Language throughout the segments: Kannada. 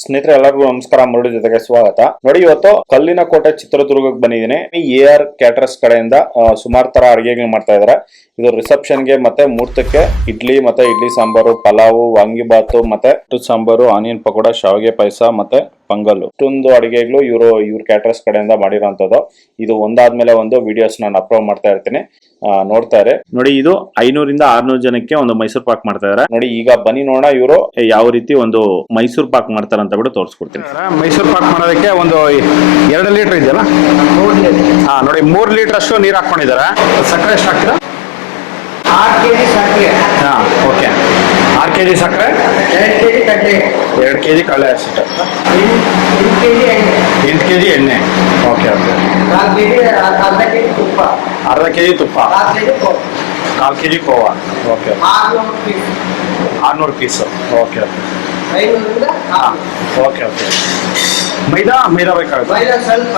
ಸ್ನೇಹಿತರೆ ಎಲ್ಲರಿಗೂ ನಮಸ್ಕಾರ. ಮರಳು ಜೊತೆಗೆ ಸ್ವಾಗತ. ನೋಡಿ, ಇವತ್ತು ಕಲ್ಲಿನ ಕೋಟೆ ಚಿತ್ರದುರ್ಗಕ್ಕೆ ಬಂದಿದ್ದೀನಿ. AR ಕ್ಯಾಟರರ್ಸ್ ಕಡೆಯಿಂದ ಸುಮಾರು ತರ ಅಡಿಗೆಗಳು ಮಾಡ್ತಾ ಇದಾರೆ. ಇದು ರಿಸೆಪ್ಷನ್ ಗೆ ಮತ್ತೆ ಮುಹೂರ್ತಕ್ಕೆ ಇಡ್ಲಿ ಮತ್ತೆ ಇಡ್ಲಿ ಸಾಂಬಾರು, ಪಲಾವು, ವಾಂಗಿಬಾತು ಮತ್ತೆ ಸಾಂಬಾರು, ಆನಿಯನ್ ಪಕೋಡ, ಶಾವಿಗೆ ಪಾಯಸ ಮತ್ತೆ ಪೊಂಗಲ್. ಇಷ್ಟೊಂದು ಅಡಿಗೆಗಳು ಇವ್ರ ಕ್ಯಾಟರರ್ಸ್ ಕಡೆಯಿಂದ ಮಾಡಿರೋಂಥದ್ದು. ಇದು ಒಂದಾದ್ಮೇಲೆ ಒಂದು ವಿಡಿಯೋಸ್ ನಾನು ಅಪ್ಲೋಡ್ ಮಾಡ್ತಾ ಇರ್ತೀನಿ, ನೋಡ್ತಾ ಇರಿ. ನೋಡಿ, ಇದು 500 ಇಂದ 600 ಜನಕ್ಕೆ ಒಂದು ಮೈಸೂರು ಪಾಕ್ ಮಾಡ್ತಾ ಇದಾರೆ. ನೋಡಿ, ಈಗ ಬನ್ನಿ ನೋಡೋಣ ಇವರು ಯಾವ ರೀತಿ ಒಂದು ಮೈಸೂರು ಪಾಕ್ ಮಾಡ್ತಾರೆ ಅಂತ ಬಿಟ್ಟು ತೋರಿಸ್ಕೊಡ್ತೀನಿ. ಮೈಸೂರು ಪಾಕ್ ಮಾಡೋದಕ್ಕೆ ಒಂದು 2 ಲೀಟರ್ ಇದೆಯಲ್ಲ, ನೋಡಿ 3 ಲೀಟರ್ ಅಷ್ಟು ನೀರು ಹಾಕೊಂಡಿದ್ದಾರೆ. ಸಕ್ಕರೆ ಎಷ್ಟು ಹಾಕ್ತೀರಾ? 6 kg ಸಕ್ಕರೆ. ಓಕೆ. 6 kg ಸಕ್ಕರೆ, 2 kg ಕಡಲೆ ಅಷ್ಟು, 8 kg ಎಣ್ಣೆ. Okay okay. ಅರ್ಧ ಕೆಜಿ ತುಪ್ಪ, 4 kg ಕೋವಾ. Okay. 600 piece. Okay okay. Okay okay. ಮೈದಾ ಬೇಕಾಗುತ್ತೆ? ಸ್ವಲ್ಪ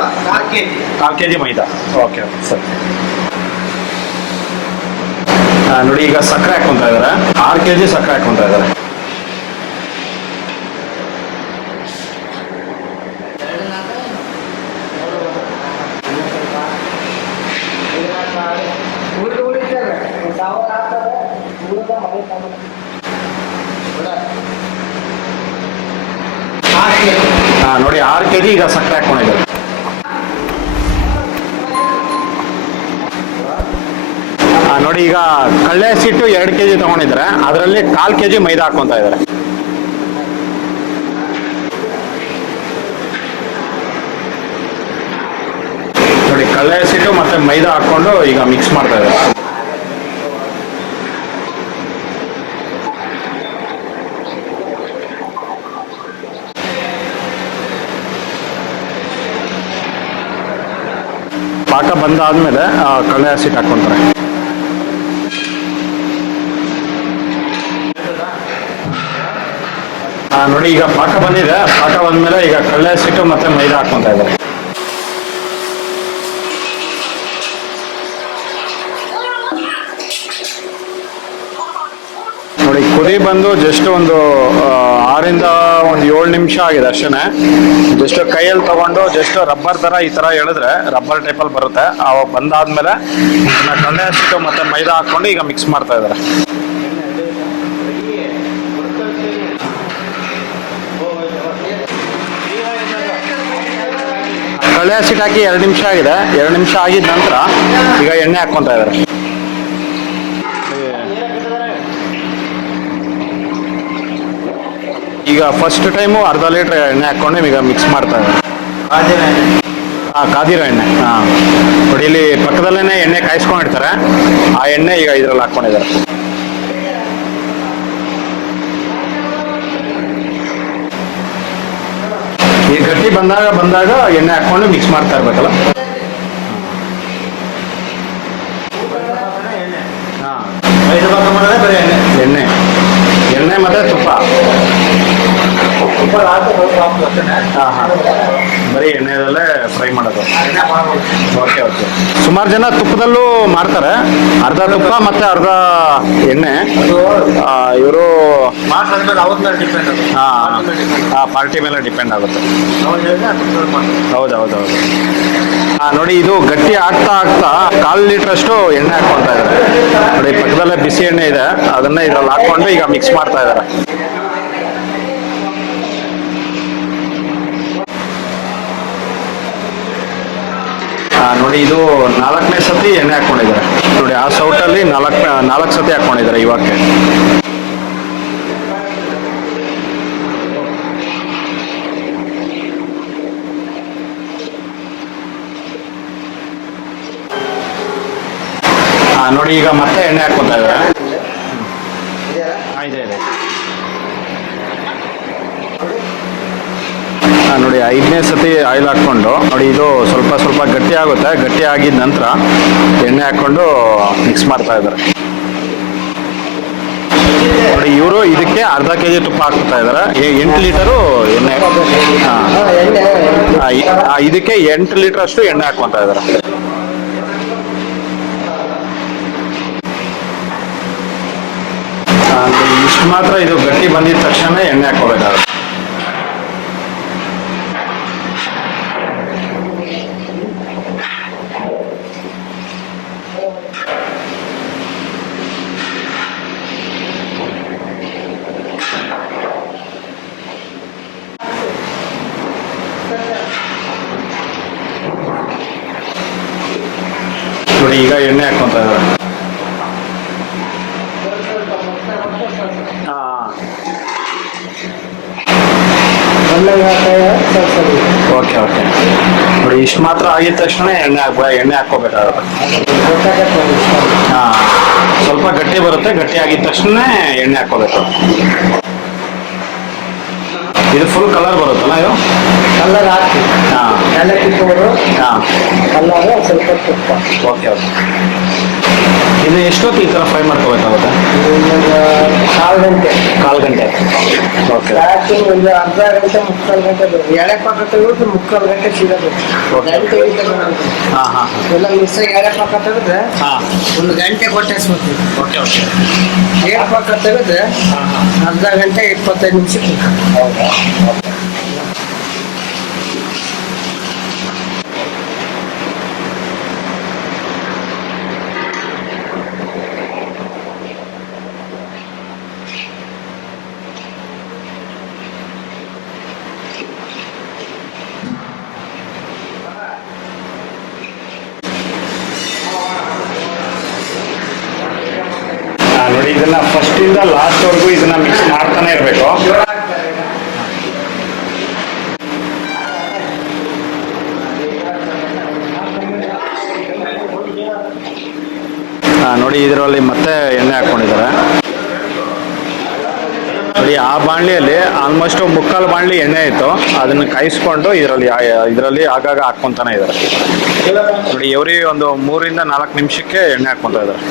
4 kg ಮೈದಾ. ಓಕೆ ಓಕೆ ಸರಿ. ನೋಡಿ, ಈಗ ಸಕ್ಕರೆ ಹಾಕೊಂತ ಇದಾರೆ. 6 kg ಸಕ್ಕರೆ ಹಾಕೊಂತ ಇದಾರೆ. ನೋಡಿ, 6 kg ಈಗ ಸಕ್ಕರೆ ಹಾಕೊಂಡಿದ್ದಾರೆ. ನೋಡಿ, ಈಗ ಕಳ್ಳೆ ಸಿಟ್ಟು 2 kg ತಗೊಂಡಿದ್ದಾರೆ. ಅದರಲ್ಲಿ 1/4 kg ಮೈದಾ ಹಾಕೊಂತ ಇದ್ದಾರೆ. ನೋಡಿ, ಕಳ್ಳೆ ಸಿಟ್ಟು ಮತ್ತೆ ಮೈದಾ ಹಾಕೊಂಡು ಈಗ ಮಿಕ್ಸ್ ಮಾಡ್ತಾ ಇದ್ದಾರೆ. ಪಾಕ ಬಂದಾದ್ಮೇಲೆ ಕಳ್ಳೆ ಹಸಿಟ್ಟು ಹಾಕೊಂತಾರೆ. ನೋಡಿ, ಈಗ ಪಾಕ ಬಂದಿದೆ. ಪಾಕ ಬಂದ್ಮೇಲೆ ಈಗ ಕಳ್ಳೆ ಹಸಿಟ್ಟು ಮತ್ತೆ ಮೈದಾ ಹಾಕೊಂತ ಇದ್ದಾರೆ. ನೋಡಿ, ಕುದಿ ಬಂದು ಜಸ್ಟ್ ಒಂದು 6 ಇಂದ 7 ನಿಮಿಷ ಆಗಿದೆ ಅಷ್ಟೇ. ಜಸ್ಟ್ ಕೈಯಲ್ಲಿ ತಗೊಂಡು ಜಸ್ಟ್ ರಬ್ಬರ್ ತರ ಈ ತರ ಎಳೆದ್ರೆ ರಬ್ಬರ್ ಟೈಪಲ್ಲಿ ಬರುತ್ತೆ. ಅವಾಗ ಬಂದಾದ್ಮೇಲೆ ಕಳ್ಳೆ ಹಸಿಟ್ಟು ಮತ್ತೆ ಮೈದಾ ಹಾಕೊಂಡು ಈಗ ಮಿಕ್ಸ್ ಮಾಡ್ತಾ ಇದ್ದಾರೆ. ಕಳ್ಳೆ ಹಸಿಟ್ಟು ಹಾಕಿ 2 ನಿಮಿಷ ಆಗಿದೆ. 2 ನಿಮಿಷ ಆಗಿದ ನಂತರ ಈಗ ಎಣ್ಣೆ ಹಾಕೊಂತ ಇದ್ದಾರೆ. ಈಗ ಫಸ್ಟ್ ಟೈಮು ಅರ್ಧ ಲೀಟರ್ ಎಣ್ಣೆ ಹಾಕೊಂಡು ಈಗ ಮಿಕ್ಸ್ ಮಾಡ್ತಾ ಇದ್ದಾರೆ. ಕಾದಿರೋ ಎಣ್ಣೆ. ನೋಡಿ, ಇಲ್ಲಿ ಪಕ್ಕದಲ್ಲೇ ಎಣ್ಣೆ ಕಾಯಿಸ್ಕೊಂಡಿರ್ತಾರೆ. ಆ ಎಣ್ಣೆ ಈಗ ಇದ್ರಲ್ಲಿ ಹಾಕೊಂಡಿದ್ದಾರೆ. ಈ ಗಟ್ಟಿ ಬಂದಾಗ ಎಣ್ಣೆ ಹಾಕೊಂಡು ಮಿಕ್ಸ್ ಮಾಡ್ತಾ ಇರ್ಬೇಕಲ್ಲ. ಎಣ್ಣೆ ಮತ್ತೆ ತುಪ್ಪ. ಬರೀ ಎಣ್ಣೆದಲ್ಲೇ ಫ್ರೈ ಮಾಡೋದು. Okay okay. ಸುಮಾರು ಜನ ತುಪ್ಪದಲ್ಲೂ ಮಾಡ್ತಾರೆ. ಅರ್ಧ ತುಪ್ಪ ಮತ್ತೆ ಅರ್ಧ ಎಣ್ಣೆ. ಇವರು ಪಾರ್ಟಿ ಮೇಲೆ ಡಿಪೆಂಡ್ ಆಗುತ್ತೆ. ಹೌದೌದೌದು. ನೋಡಿ, ಇದು ಗಟ್ಟಿ ಆಗ್ತಾ 1/4 ಲೀಟರ್ ಅಷ್ಟು ಎಣ್ಣೆ ಹಾಕೊಂತ ಇದ್ದಾರೆ. ನೋಡಿ, ಪಕ್ಕದಲ್ಲೇ ಬಿಸಿ ಎಣ್ಣೆ ಇದೆ, ಅದನ್ನ ಇದ್ರಲ್ಲಿ ಹಾಕೊಂಡು ಈಗ ಮಿಕ್ಸ್ ಮಾಡ್ತಾ ಇದ್ದಾರೆ. ನೋಡಿ, ಇದು 4ನೇ ಸತಿ ಎಣ್ಣೆ ಹಾಕೊಂಡಿದ್ದಾರೆ. ನೋಡಿ, ಆ ಸೌಟಲ್ಲಿ 4 ಸತಿ ಹಾಕೊಂಡಿದ್ದಾರೆ ಇವಾಗಕ್ಕೆ. ನೋಡಿ, ಈಗ ಮತ್ತೆ ಎಣ್ಣೆ ಹಾಕ್ಕೊತಾ ಇದ್ದಾರೆ. ಇದೆ. ನೋಡಿ, 5ನೇ ಸತಿ ಆಯಿಲ್ ಹಾಕ್ಕೊಂಡು ನೋಡಿ, ಇದು ಸ್ವಲ್ಪ ಗಟ್ಟಿ ಆಗುತ್ತೆ. ಗಟ್ಟಿ ಆಗಿದ ನಂತರ ಎಣ್ಣೆ ಹಾಕ್ಕೊಂಡು ಮಿಕ್ಸ್ ಮಾಡ್ತಾ ಇದ್ದಾರೆ. ನೋಡಿ, ಇವರು ಇದಕ್ಕೆ ಅರ್ಧ kg ತುಪ್ಪ ಹಾಕ್ತಾ ಇದ್ದಾರೆ. 8 ಲೀಟರು ಎಣ್ಣೆ. ಇದಕ್ಕೆ 8 ಲೀಟರ್ ಅಷ್ಟು ಎಣ್ಣೆ ಹಾಕ್ಕೊಂತ ಇದ್ದಾರೆ. ಇಷ್ಟು ಮಾತ್ರ. ಇದು ಗಟ್ಟಿ ಬಂದಿದ ತಕ್ಷಣ ಎಣ್ಣೆ ಹಾಕೋಬೇಕಾಗುತ್ತೆ. ನೋಡಿ ಈಗ ಎಣ್ಣೆ ಹಾಕ್ಕೊಂತ ಇದ್ದಾರೆ. ಓಕೆ ಓಕೆ ನೋಡಿ ಇಷ್ಟು ಮಾತ್ರ ಆಗಿದ ತಕ್ಷಣ ಎಣ್ಣೆ ಹಾಕೋಬೇಕಾಗುತ್ತೆ. ಹಾಂ ಸ್ವಲ್ಪ ಗಟ್ಟಿ ಬರುತ್ತೆ, ಗಟ್ಟಿ ಆಗಿದ ತಕ್ಷಣ ಎಣ್ಣೆ ಹಾಕೋಬೇಕು. ಇದು ಫುಲ್ ಕಲರ್ ಬರುತ್ತಲ್ಲ ಇದು ಕಲ್ಲರ್ ಹಾಕಿ ಹಾಂ ಏಲಕ್ಕಿ ಪೌಡರು ಹಾಂ ಕಲ್ಲರ್ ಸ್ವಲ್ಪ ತುಪ್ಪ. Okay okay. ಇನ್ನು ಎಷ್ಟೊತ್ತು ಈ ಥರ ಫ್ರೈ ಮಾಡ್ಕೋಬೇಕಾಗುತ್ತೆ? ಕಾಲು ಗಂಟೆ. ಕಾಲು ಗಂಟೆ. ಓಕೆ ಸ್ಟಾರ್ಟಿಂಗ್ ಒಂದು ಅರ್ಧ ಗಂಟೆ ಮುಕ್ಕಾಲು ಗಂಟೆ ಬೇಕು. ಎಳೆ ಪಾಕ ತೆಗೆದು ಮುಕ್ಕಾಲು ಗಂಟೆ ಸಿಗಬೇಕು. ಗಂಟೆ ಹಾಂ ಹಾಂ ಎಲ್ಲ ಮಿಕ್ಸ್ ಆಗಿ ಎಳೆ ಪಾಕ ತೆಗೆದ್ರೆ ಹಾಂ ಒಂದು ಗಂಟೆ ಕೊಟ್ಟಿಸ್ಬೇಕು. Okay okay. ಎಳೆ ಪಾಕ ತೆಗೆದ್ರೆ ಅರ್ಧ ಗಂಟೆ 25 ನಿಮಿಷಕ್ಕೆ. ಹೌದಾ? ನೋಡಿ ಇದನ್ನ ಫಸ್ಟ್ ಇಂದ ಲಾಸ್ಟ್ ವರೆಗೂ ಇದನ್ನ ಮಿಕ್ಸ್ ಮಾಡ್ತಾನೆ ಇರಬೇಕು. ನೋಡಿ ಇದರಲ್ಲಿ ಮತ್ತೆ ಎಣ್ಣೆ ಹಾಕೊಂಡಿದ್ದಾರೆ. ನೋಡಿ ಆ ಬಾಣಲಿಯಲ್ಲಿ ಆಲ್ಮೋಸ್ಟ್ ಮುಕ್ಕಾಲು ಬಾಣಲಿ ಎಣ್ಣೆ ಇತ್ತು, ಅದನ್ನ ಕಾಯಿಸ್ಕೊಂಡು ಇದರಲ್ಲಿ ಆಗಾಗ ಹಾಕ್ಕೊಂತಾನೆ ಇದ್ದಾರೆ. ನೋಡಿ ಎವ್ರಿ ಒಂದು 3 ಇಂದ 4 ನಿಮಿಷಕ್ಕೆ ಎಣ್ಣೆ ಹಾಕ್ಕೊಂತ ಇದ್ದಾರೆ.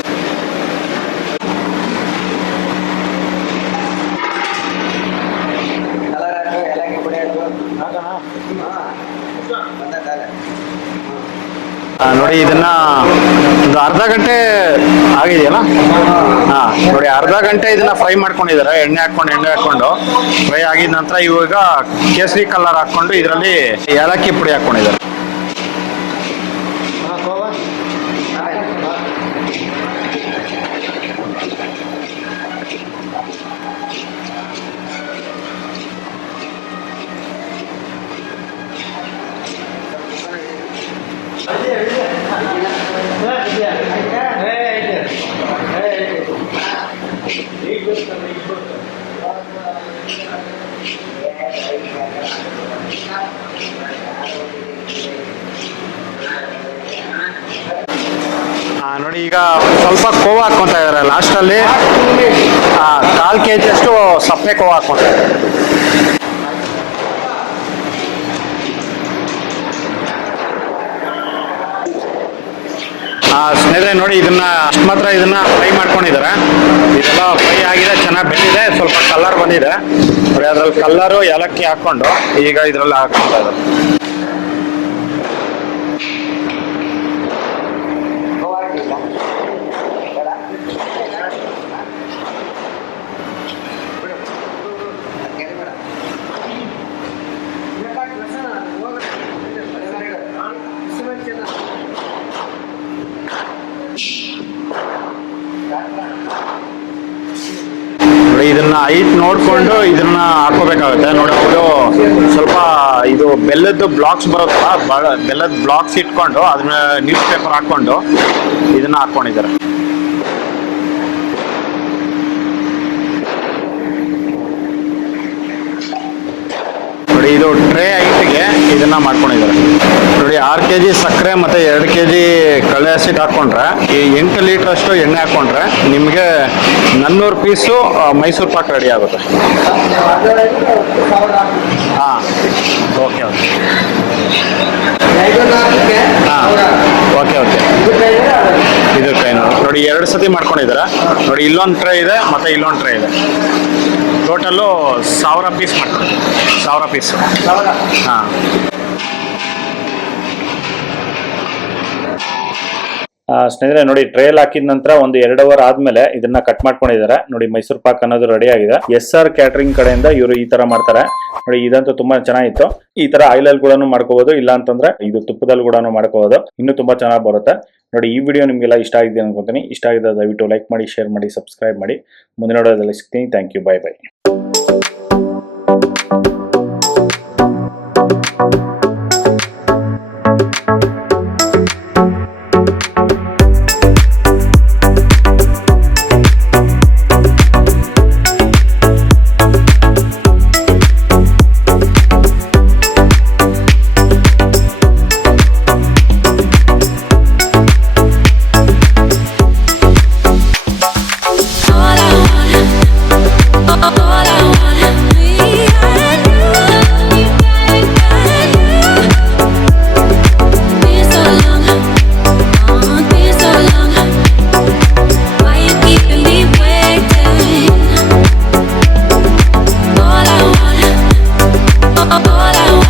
ನೋಡಿ ಇದನ್ನ ಒಂದು ಅರ್ಧ ಗಂಟೆ ಆಗಿದೆಯಲ್ಲ. ಹಾಂ ನೋಡಿ ಅರ್ಧ ಗಂಟೆ ಇದನ್ನ ಫ್ರೈ ಮಾಡ್ಕೊಂಡಿದ್ದಾರೆ. ಎಣ್ಣೆ ಹಾಕೊಂಡು ಫ್ರೈ ಆಗಿದ ನಂತರ ಇವಾಗ ಕೇಸರಿ ಕಲರ್ ಹಾಕೊಂಡು ಇದರಲ್ಲಿ ಏಲಕ್ಕಿ ಪುಡಿ ಹಾಕೊಂಡಿದ್ದಾರೆ. ನೋಡಿ ಈಗ ಸ್ವಲ್ಪ ಕೋವಾ ಹಾಕ್ಕೊಂತ ಇದ್ದಾರೆ ಲಾಸ್ಟಲ್ಲಿ. 1/4 kg ಅಷ್ಟು ಸಪ್ಪೆ ಕೋವಾ ಹಾಕ್ಕೊಂತ ಇದ್ದಾರೆ. ಸ್ನೇಹಿತರೆ ನೋಡಿ ಇದನ್ನ ಅಷ್ಟು ಮಾತ್ರ ಇದನ್ನ ಫ್ರೈ ಮಾಡ್ಕೊಂಡಿದ್ದಾರೆ. ಇದೆಲ್ಲ ಫ್ರೈ ಆಗಿದೆ, ಚೆನ್ನಾಗಿ ಬೆಂದಿದೆ, ಸ್ವಲ್ಪ ಕಲರ್ ಬಂದಿದೆ ನೋಡಿ. ಅದ್ರಲ್ಲಿ ಕಲ್ಲರು ಏಲಕ್ಕಿ ಹಾಕೊಂಡು ಈಗ ಇದ್ರಲ್ಲಿ ಹಾಕ್ಕೊಂತ ಇದ್ದಾರೆ. ನೋಡಿ ಇದನ್ನ ಹೈಟ್ ನೋಡ್ಕೊಂಡು ಇದನ್ನ ಹಾಕೋಬೇಕಾಗುತ್ತೆ. ನೋಡಿ ಅವರು ಸ್ವಲ್ಪ ಇದು ಬೆಲ್ಲದ ಬ್ಲಾಕ್ಸ್ ಬರುತ್ತಲ್ಲ, ಬೆಲ್ಲದ ಬ್ಲಾಕ್ಸ್ ಇಟ್ಕೊಂಡು ಅದನ್ನ ನ್ಯೂಸ್ ಪೇಪರ್ ಹಾಕೊಂಡು ಇದನ್ನ ಹಾಕೊಂಡಿದ್ದಾರೆ. ನೋಡಿ ಇದು ಟ್ರೇ ಹೈಟ್ಗೆ ಇದನ್ನ ಮಾಡ್ಕೊಂಡಿದ್ದಾರೆ. ನೋಡಿ 6 kg ಸಕ್ಕರೆ ಮತ್ತೆ 2 kg ಕಳ್ಳೆ ಹಸಿಟ್ಟು ಹಾಕೊಂಡ್ರೆ ಈ 8 ಲೀಟರ್ ಅಷ್ಟು ಎಣ್ಣೆ ಹಾಕೊಂಡ್ರೆ ನಿಮಗೆ 400 ಪೀಸು ಮೈಸೂರು ಪಾಕ್ ರೆಡಿ ಆಗುತ್ತೆ. ಹಾಂ ಓಕೆ ಓಕೆ. ಹಾಂ ಓಕೆ ಓಕೆ. ಇದು ಟ್ರೈನು ನೋಡಿ 2 ಸತಿ ಮಾಡ್ಕೊಂಡಿದ್ದಾರೆ. ನೋಡಿ ಇಲ್ಲೊಂದು ಟ್ರೈ ಇದೆ ಮತ್ತೆ ಇಲ್ಲೊಂದು ಟ್ರೈ ಇದೆ. ಟೋಟಲ್ಲು 1000 ಪೀಸ್ ಮಾಡ್ತಾರೆ. 1000 ಪೀಸು. ಹಾಂ ಸ್ನೇಹಿತರೆ ನೋಡಿ ಟ್ರೇಲ್ ಹಾಕಿದ ನಂತರ ಒಂದು 2 ಅವರ್ ಆದ್ಮೇಲೆ ಇದನ್ನ ಕಟ್ ಮಾಡ್ಕೊಂಡಿದ್ದಾರೆ. ನೋಡಿ ಮೈಸೂರು ಪಾಕ್ ಅನ್ನೋದು ರೆಡಿ ಆಗಿದೆ. SR ಕ್ಯಾಟರಿಂಗ್ ಕಡೆಯಿಂದ ಇವರು ಈ ತರ ಮಾಡ್ತಾರೆ. ನೋಡಿ ಇದಂತೂ ತುಂಬಾ ಚೆನ್ನಾಗಿತ್ತು. ಈ ತರ ಆಯಿಲ್ ಕೂಡ ಮಾಡ್ಕೋಬಹುದು, ಇಲ್ಲ ಅಂತಂದ್ರೆ ಇದು ತುಪ್ಪದಲ್ಲಿ ಕೂಡ ಮಾಡ್ಕೋಬಹುದು. ಇನ್ನೂ ತುಂಬಾ ಚೆನ್ನಾಗಿ ಬರುತ್ತೆ. ನೋಡಿ ಈ ವಿಡಿಯೋ ನಿಮ್ಗೆಲ್ಲ ಇಷ್ಟ ಆಗಿದೆ ಅನ್ಕೊಂತೀನಿ. ಇಷ್ಟ ಆಗಿದೆ ದಯವಿಟ್ಟು ಲೈಕ್ ಮಾಡಿ, ಶೇರ್ ಮಾಡಿ, ಸಬ್ಸ್ಕ್ರೈಬ್ ಮಾಡಿ. ಮುಂದಿನ ವಿಡಿಯೋದಲ್ಲಿ ಸಿಗ್ತೀನಿ. Thank you. Bye. All I